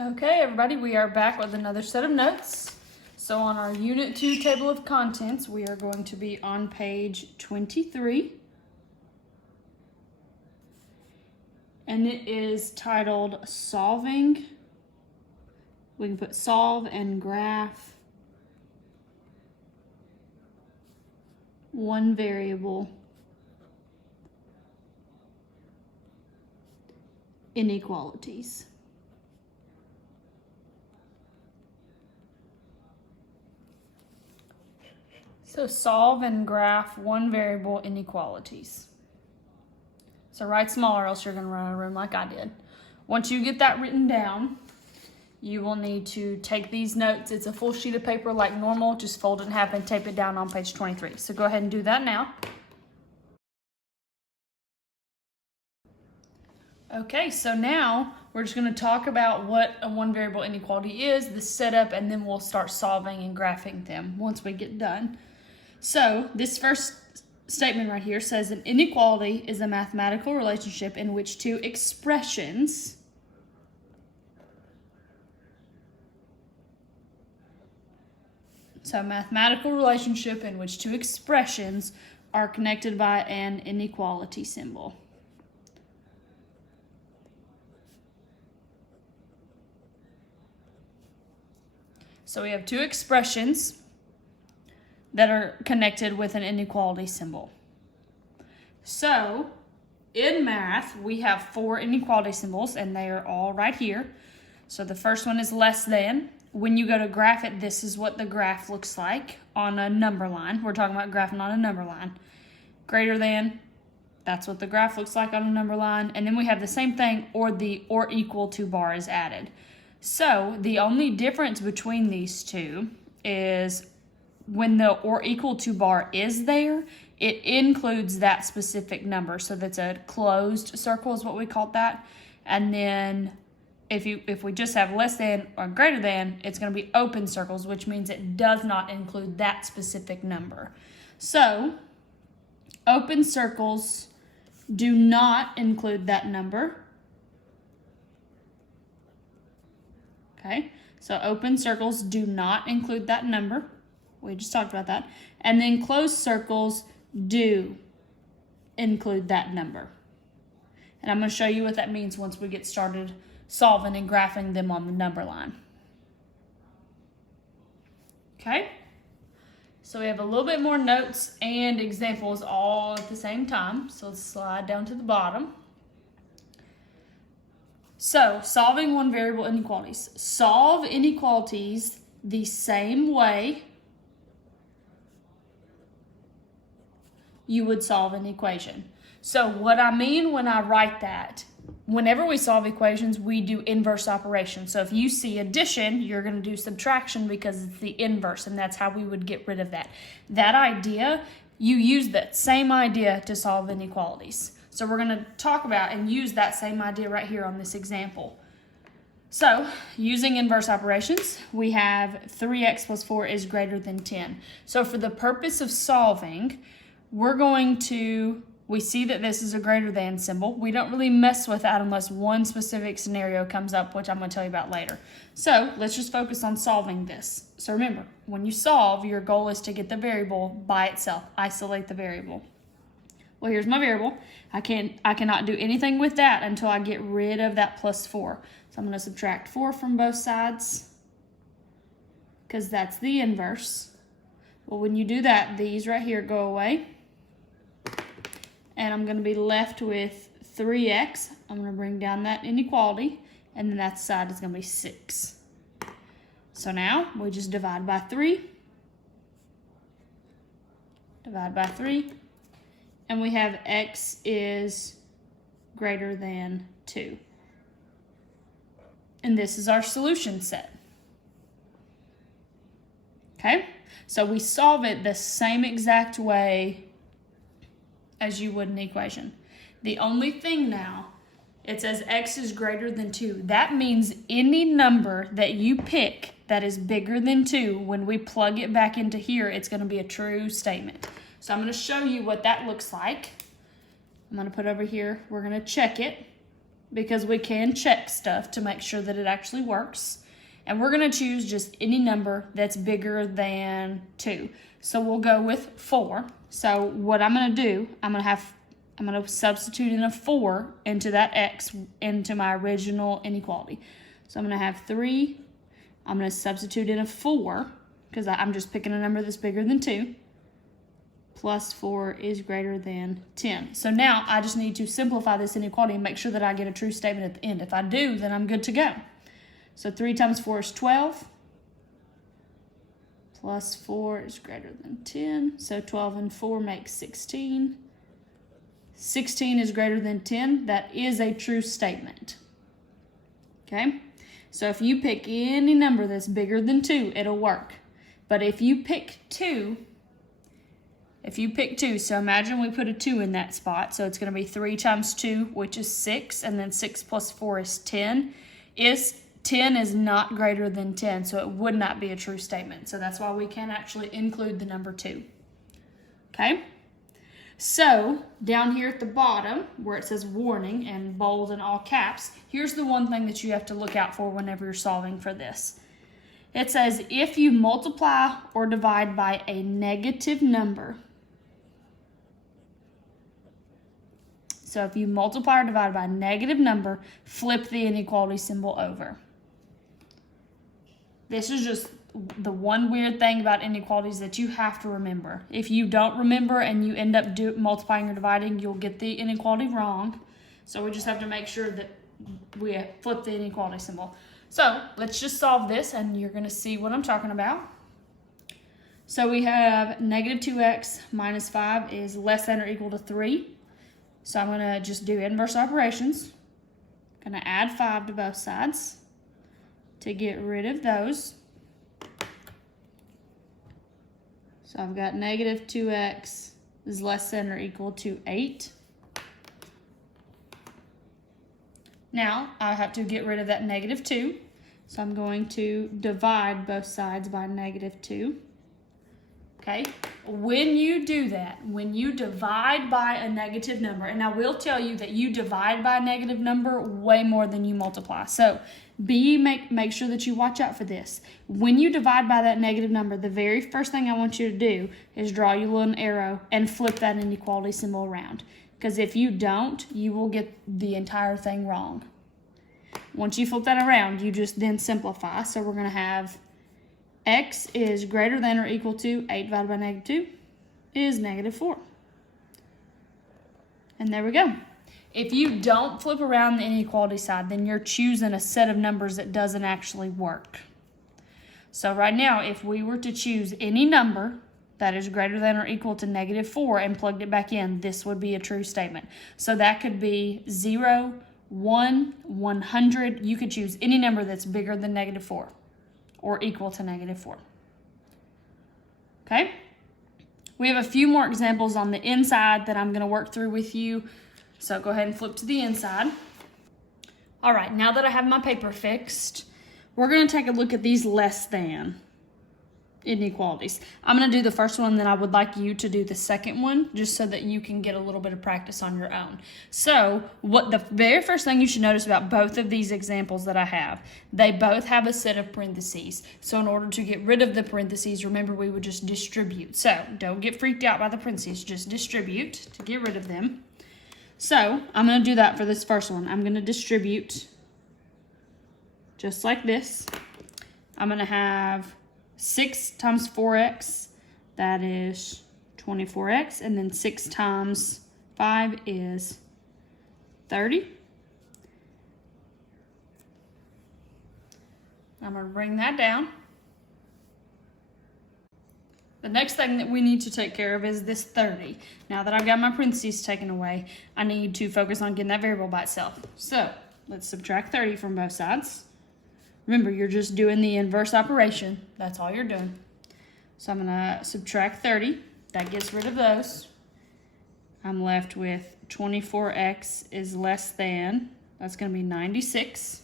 Okay, everybody, we are back with another set of notes. So on our Unit 2 table of contents, we are going to be on page 23. And it is titled Solving. We can put solve and graph one variable inequalities. So solve and graph one variable inequalities. So write smaller, else you're going to run out of room like I did. Once you get that written down, you will need to take these notes. It's a full sheet of paper like normal. Just fold it in half and tape it down on page 23. So go ahead and do that now. Okay, so now we're just going to talk about what a one variable inequality is, the setup, and then we'll start solving and graphing them once we get done. So this first statement right here says an inequality is a mathematical relationship in which two expressions mathematical relationship in which two expressions are connected by an inequality symbol. So we have two expressions that are connected with an inequality symbol. So in math, we have 4 inequality symbols, and they are all right here. So the first one is less than. When you go to graph it, this is what the graph looks like on a number line. We're talking about graphing on a number line. Greater than, that's what the graph looks like on a number line. And then we have the same thing, or the or equal to bar is added. So the only difference between these two is when the or equal to bar is there, it includes that specific number. So that's a closed circle is what we call that. And then if we just have less than or greater than, it's going to be open circles, which means it does not include that specific number. So open circles do not include that number. Okay, so open circles do not include that number. We just talked about that. And then closed circles do include that number. And I'm going to show you what that means once we get started solving and graphing them on the number line. Okay, so we have a little bit more notes and examples all at the same time. So let's slide down to the bottom. So, solving one variable inequalities. Solve inequalities the same way you would solve an equation. So, what I mean when I write that, whenever we solve equations, we do inverse operations. So, if you see addition, you're going to do subtraction because it's the inverse, and that's how we would get rid of that. That idea, you use that same idea to solve inequalities. So we're going to talk about and use that same idea right here on this example. So using inverse operations, we have 3x plus 4 is greater than 10. So for the purpose of solving, we see that this is a greater than symbol. We don't really mess with that unless one specific scenario comes up, which I'm going to tell you about later. So let's just focus on solving this. So remember, when you solve, your goal is to get the variable by itself, isolate the variable. Well, here's my variable. I cannot do anything with that until I get rid of that plus 4. So I'm going to subtract 4 from both sides because that's the inverse. Well, when you do that, these right here go away. And I'm going to be left with 3x. I'm going to bring down that inequality. And then that side is going to be 6. So now we just divide by 3. Divide by 3. And we have x is greater than 2. And this is our solution set. Okay, so we solve it the same exact way as you would an equation. The only thing now, it says x is greater than 2. That means any number that you pick that is bigger than 2, when we plug it back into here, it's going to be a true statement. So I'm going to show you what that looks like. I'm going to put over here, we're going to check it. because we can check stuff to make sure that it actually works. And we're going to choose just any number that's bigger than 2. So we'll go with 4. So what I'm going to do, I'm going to substitute in a 4 into that x into my original inequality. So I'm going to have 3. I'm going to substitute in a 4 because I'm just picking a number that's bigger than 2. Plus 4 is greater than 10. So now I just need to simplify this inequality and make sure that I get a true statement at the end. If I do, then I'm good to go. So 3 times 4 is 12. Plus 4 is greater than 10. So 12 and 4 makes 16. 16 is greater than 10. That is a true statement. Okay? So if you pick any number that's bigger than 2, it'll work. But if you pick 2, so imagine we put a 2 in that spot. So it's going to be 3 times 2, which is 6. And then 6 plus 4 is 10. 10 is not greater than 10, so it would not be a true statement. So that's why we can actually include the number 2. Okay? So down here at the bottom, where it says warning and bold in all caps, here's the one thing that you have to look out for whenever you're solving for this. It says if you multiply or divide by a negative number, so if you multiply or divide by a negative number, flip the inequality symbol over. This is just the one weird thing about inequalities that you have to remember. If you don't remember and you end up multiplying or dividing, you'll get the inequality wrong. So we just have to make sure that we flip the inequality symbol. So let's just solve this and you're going to see what I'm talking about. So we have negative 2x minus 5 is less than or equal to 3. So I'm going to just do inverse operations. I'm going to add 5 to both sides to get rid of those. So I've got negative 2x is less than or equal to 8. Now I have to get rid of that negative 2. So I'm going to divide both sides by negative 2. Okay, when you do that, when you divide by a negative number, and I will tell you that you divide by a negative number way more than you multiply. So make sure that you watch out for this. When you divide by that negative number, the very first thing I want you to do is draw your little arrow and flip that inequality symbol around. Because if you don't, you will get the entire thing wrong. Once you flip that around, you just then simplify. So we're going to have x is greater than or equal to 8 divided by negative 2 is negative 4. And there we go. If you don't flip around the inequality side, then you're choosing a set of numbers that doesn't actually work. So right now, if we were to choose any number that is greater than or equal to negative 4 and plugged it back in, this would be a true statement. So that could be 0, 1, 100. You could choose any number that's bigger than negative 4. Or equal to negative 4. Okay? We have a few more examples on the inside that I'm going to work through with you. So go ahead and flip to the inside. All right, now that I have my paper fixed, we're going to take a look at these less than inequalities. I'm going to do the first one, then I would like you to do the second one, just so that you can get a little bit of practice on your own. So what the very first thing you should notice about both of these examples that I have, they both have a set of parentheses. So in order to get rid of the parentheses, remember we would just distribute. So don't get freaked out by the parentheses, just distribute to get rid of them. So I'm going to do that for this first one. I'm going to distribute just like this. I'm going to have 6 times 4x, that is 24x, and then 6 times 5 is 30. I'm going to bring that down. The next thing that we need to take care of is this 30. Now that I've got my parentheses taken away, I need to focus on getting that variable by itself. So let's subtract 30 from both sides. Remember, you're just doing the inverse operation. That's all you're doing. So I'm going to subtract 30. That gets rid of those. I'm left with 24x is less than, that's going to be 96.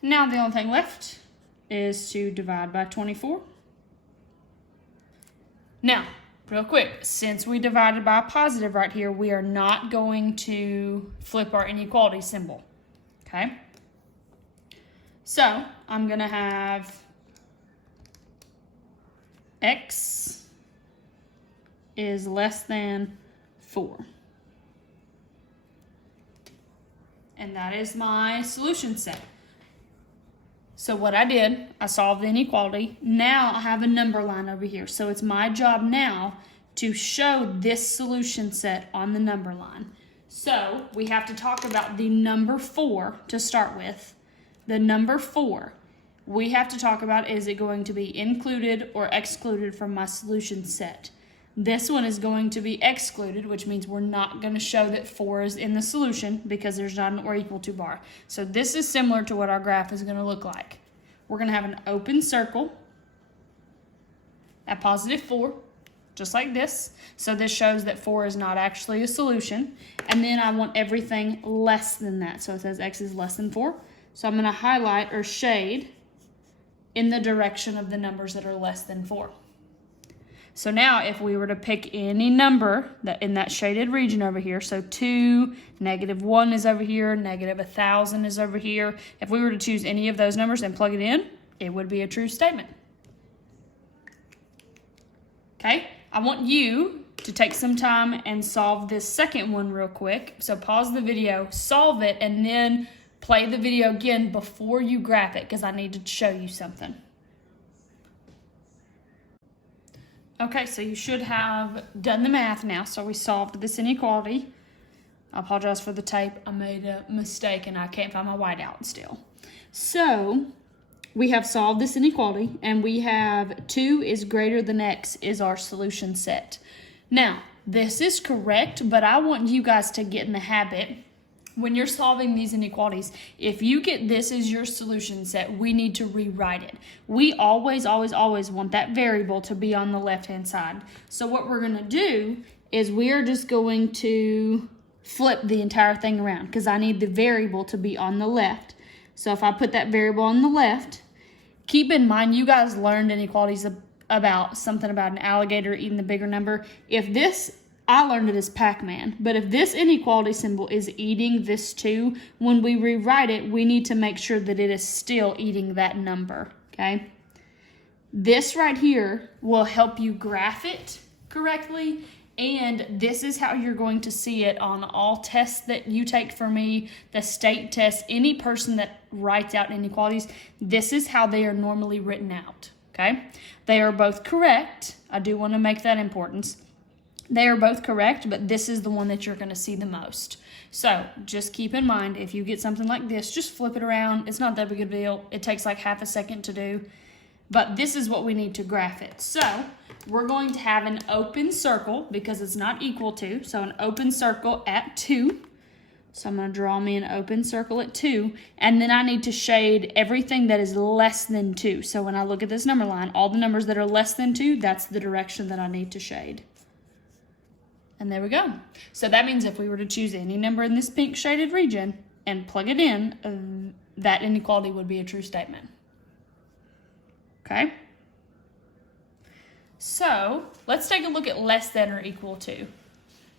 Now the only thing left is to divide by 24. Now, real quick, since we divided by a positive right here, we are not going to flip our inequality symbol, okay? So I'm going to have x is less than 4. And that is my solution set. So what I did, I solved the inequality. Now I have a number line over here. So it's my job now to show this solution set on the number line. So we have to talk about the number 4 to start with. The number 4, we have to talk about, is it going to be included or excluded from my solution set? This one is going to be excluded, which means we're not going to show that 4 is in the solution because there's not an or equal to bar. So this is similar to what our graph is going to look like. We're going to have an open circle at positive 4, just like this. So this shows that 4 is not actually a solution. And then I want everything less than that. So it says x is less than 4. So I'm going to highlight or shade in the direction of the numbers that are less than 4. So now if we were to pick any number that in that shaded region over here, so 2, -1 is over here, -1,000 is over here. If we were to choose any of those numbers and plug it in, it would be a true statement. Okay, I want you to take some time and solve this second one real quick. So pause the video, solve it, and then play the video again before you graph it because I need to show you something. Okay, so you should have done the math now. So we solved this inequality. I apologize for the tape. I made a mistake and I can't find my whiteout still. So we have solved this inequality and we have 2 is greater than x is our solution set. Now, this is correct, but I want you guys to get in the habit when you're solving these inequalities, if you get this as your solution set, we need to rewrite it. We always want that variable to be on the left-hand side. So what we're going to do is we're just going to flip the entire thing around because I need the variable to be on the left. So if I put that variable on the left, keep in mind you guys learned inequalities about something about an alligator eating the bigger number. If this I learned it as Pac-Man, but if this inequality symbol is eating this 2, when we rewrite it, we need to make sure that it is still eating that number, okay? This right here will help you graph it correctly, and this is how you're going to see it on all tests that you take for me, the state test, any person that writes out inequalities, this is how they are normally written out, okay? They are both correct. I do want to make that important. They are both correct, but this is the one that you're going to see the most. So just keep in mind, if you get something like this, just flip it around. It's not that big a deal. It takes like half a second to do, but this is what we need to graph it. So we're going to have an open circle because it's not equal to, so an open circle at 2. So I'm going to draw me an open circle at 2, and then I need to shade everything that is less than 2. So when I look at this number line, all the numbers that are less than 2, that's the direction that I need to shade. And there we go. So that means if we were to choose any number in this pink shaded region and plug it in, that inequality would be a true statement. Okay? So let's take a look at less than or equal to.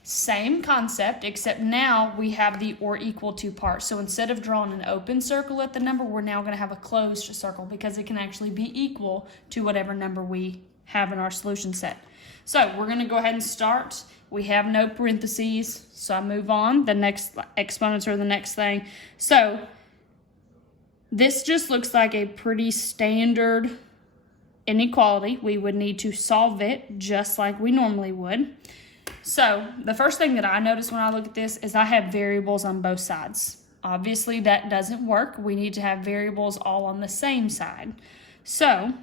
Same concept, except now we have the or equal to part. So instead of drawing an open circle at the number, we're now going to have a closed circle because it can actually be equal to whatever number we have in our solution set. So we're going to go ahead and start. We have no parentheses, so I move on. The next exponents are the next thing. So this just looks like a pretty standard inequality. We would need to solve it just like we normally would. So the first thing that I notice when I look at this is I have variables on both sides. Obviously that doesn't work. We need to have variables all on the same side. So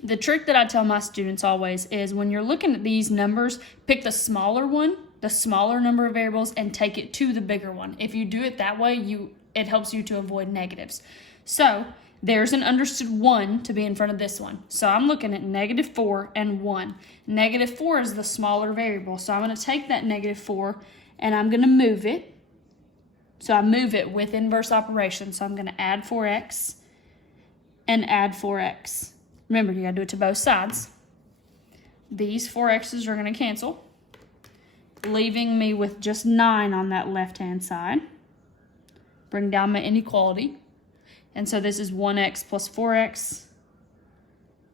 the trick that I tell my students always is when you're looking at these numbers, pick the smaller one, the smaller number of variables, and take it to the bigger one. If you do it that way, it helps you to avoid negatives. So there's an understood 1 to be in front of this one. So I'm looking at -4 and 1. -4 is the smaller variable. So I'm going to take that -4 and I'm going to move it. So I move it with inverse operation. So I'm going to add 4x and add 4x. Remember, you got to do it to both sides. these 4x's are going to cancel, leaving me with just 9 on that left-hand side. Bring down my inequality. And so this is 1x plus 4x,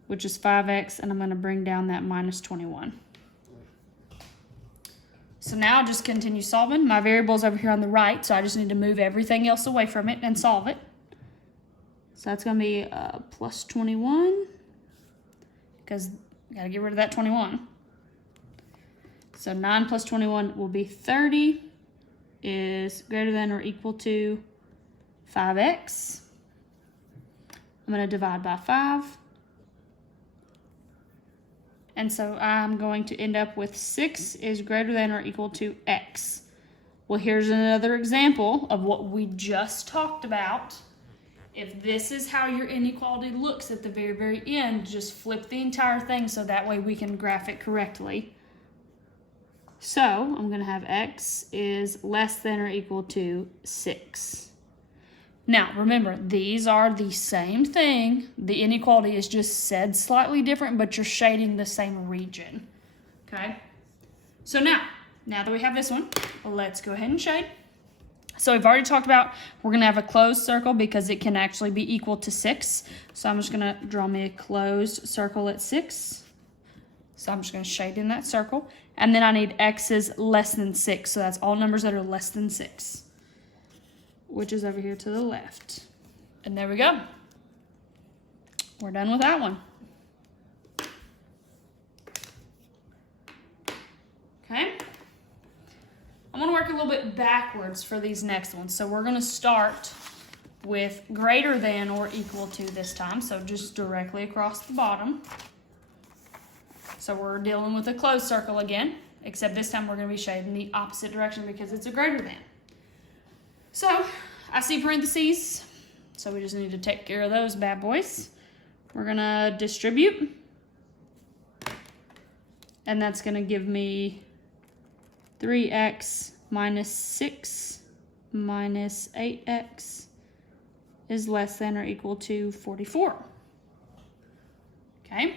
which is 5x, and I'm going to bring down that minus 21. So now I'll just continue solving. My variable's over here on the right, so I just need to move everything else away from it and solve it. So that's going to be plus 21, because I got to get rid of that 21. So 9 plus 21 will be 30, is greater than or equal to 5x. I'm going to divide by 5. And so I'm going to end up with 6 is greater than or equal to x. Well, here's another example of what we just talked about. If this is how your inequality looks at the very, very end, just flip the entire thing so that way we can graph it correctly. So I'm going to have x is less than or equal to 6. Now, remember, these are the same thing. The inequality is just said slightly different, but you're shading the same region. Okay? So now that we have this one, let's go ahead and shade. So we've already talked about we're going to have a closed circle because it can actually be equal to 6. So I'm just going to draw me a closed circle at 6. So I'm just going to shade in that circle. And then I need x's less than 6. So that's all numbers that are less than 6, which is over here to the left. And there we go. We're done with that one. Okay. I'm going to work a little bit backwards for these next ones. So we're going to start with greater than or equal to this time. So just directly across the bottom. So we're dealing with a closed circle again, except this time we're going to be shading the opposite direction because it's a greater than. So I see parentheses, so we just need to take care of those bad boys. We're going to distribute, and that's going to give me 3x minus 6 minus 8x is less than or equal to 44. Okay.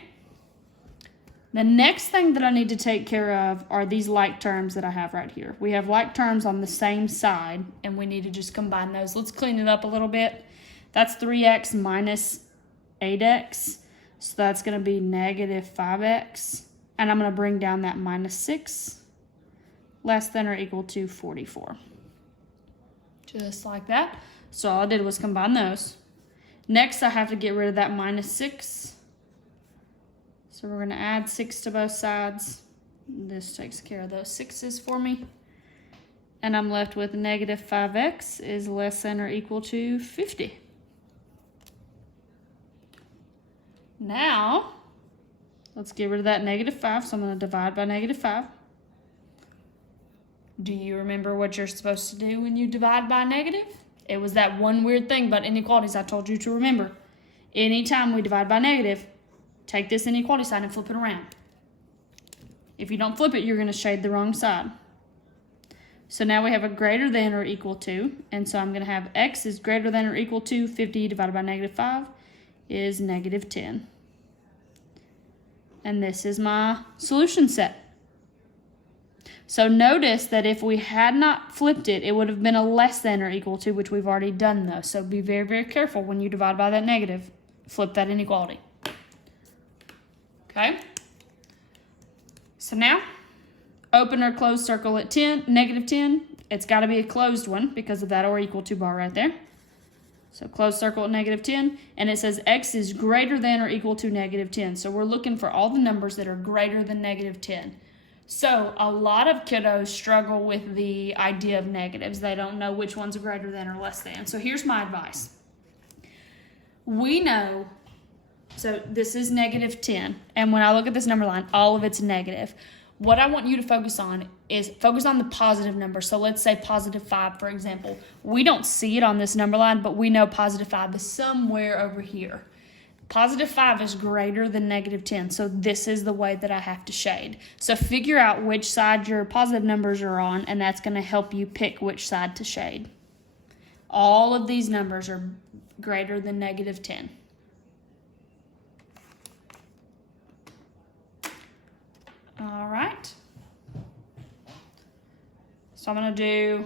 The next thing that I need to take care of are these like terms that I have right here. We have like terms on the same side, and we need to just combine those. Let's clean it up a little bit. That's 3x minus 8x, so that's going to be negative 5x, and I'm going to bring down that minus 6, less than or equal to 44. Just like that. So all I did was combine those. Next, I have to get rid of that minus 6. So we're going to add 6 to both sides. This takes care of those 6's for me. And I'm left with negative 5x is less than or equal to 50. Now, let's get rid of that negative 5. So I'm going to divide by negative 5. Do you remember what you're supposed to do when you divide by negative? It was that one weird thing about inequalities I told you to remember. Anytime we divide by negative, take this inequality sign and flip it around. If you don't flip it, you're going to shade the wrong side. So now we have a greater than or equal to, and so I'm going to have x is greater than or equal to 50 divided by negative 5 is negative 10. And this is my solution set. So notice that if we had not flipped it, it would have been a less than or equal to, which we've already done though. So be very, very careful when you divide by that negative. Flip that inequality. Okay? So now, open or closed circle at 10, negative 10. It's got to be a closed one because of that or equal to bar right there. So closed circle at negative 10. And it says x is greater than or equal to negative 10. So we're looking for all the numbers that are greater than negative 10. So a lot of kiddos struggle with the idea of negatives. They don't know which ones are greater than or less than. So here's my advice. We know, so this is negative 10. And when I look at this number line, all of it's negative. What I want you to focus on is focus on the positive number. So let's say positive 5, for example. We don't see it on this number line, but we know positive 5 is somewhere over here. Positive 5 is greater than negative 10, so this is the way that I have to shade. So figure out which side your positive numbers are on, and that's going to help you pick which side to shade. All of these numbers are greater than negative 10. All right. So I'm going to do,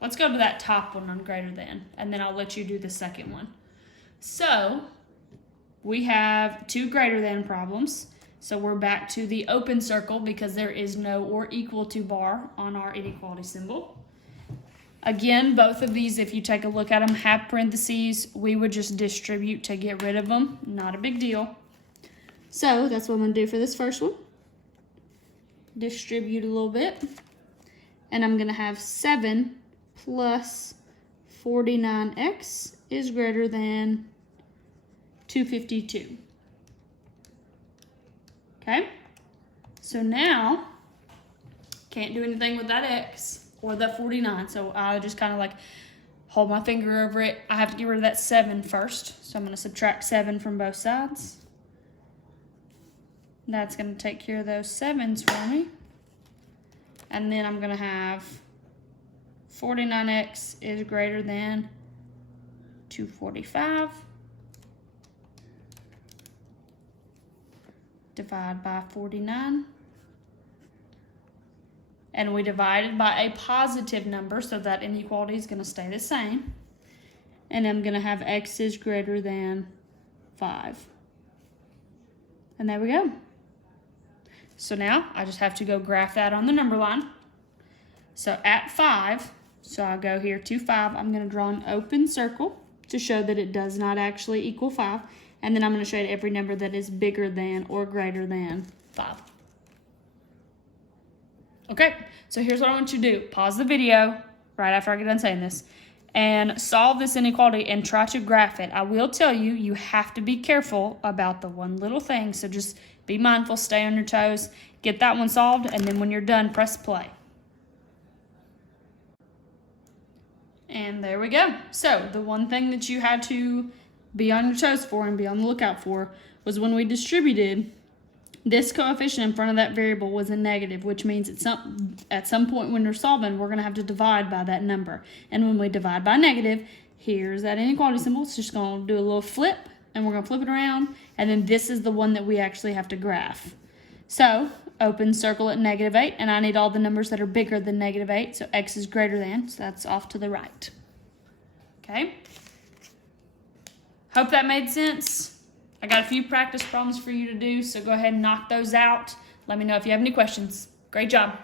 let's go to that top one on greater than, and then I'll let you do the second one. So we have two greater than problems. So we're back to the open circle because there is no or equal to bar on our inequality symbol. Again, both of these, if you take a look at them, have parentheses. We would just distribute to get rid of them. Not a big deal. So that's what I'm going to do for this first one. Distribute a little bit. And I'm going to have 7 plus 49x is greater than 252. Okay? So now, can't do anything with that x or that 49. So I just kind of like hold my finger over it. I have to get rid of that 7 first. So I'm going to subtract 7 from both sides. That's going to take care of those 7s for me. And then I'm going to have 49x is greater than 245. Divide by 49. And we divided by a positive number, so that inequality is going to stay the same. And I'm going to have x is greater than 5. And there we go. So now I just have to go graph that on the number line. So at 5, so I'll go here to 5. I'm going to draw an open circle to show that it does not actually equal 5. And then I'm going to show you every number that is bigger than or greater than 5. Okay, so here's what I want you to do. Pause the video right after I get done saying this and solve this inequality and try to graph it. I will tell you, you have to be careful about the one little thing. So just be mindful, stay on your toes, get that one solved, and then when you're done, press play. And there we go. So the one thing that you had to be on your toes for and be on the lookout for was when we distributed, this coefficient in front of that variable was a negative, which means at some point when we're solving, we're going to have to divide by that number. And when we divide by negative, here's that inequality symbol. It's just going to do a little flip, and we're going to flip it around, and then this is the one that we actually have to graph. So open circle at -8, and I need all the numbers that are bigger than -8, so x is greater than, so that's off to the right. Okay? Hope that made sense. I got a few practice problems for you to do, so go ahead and knock those out. Let me know if you have any questions. Great job.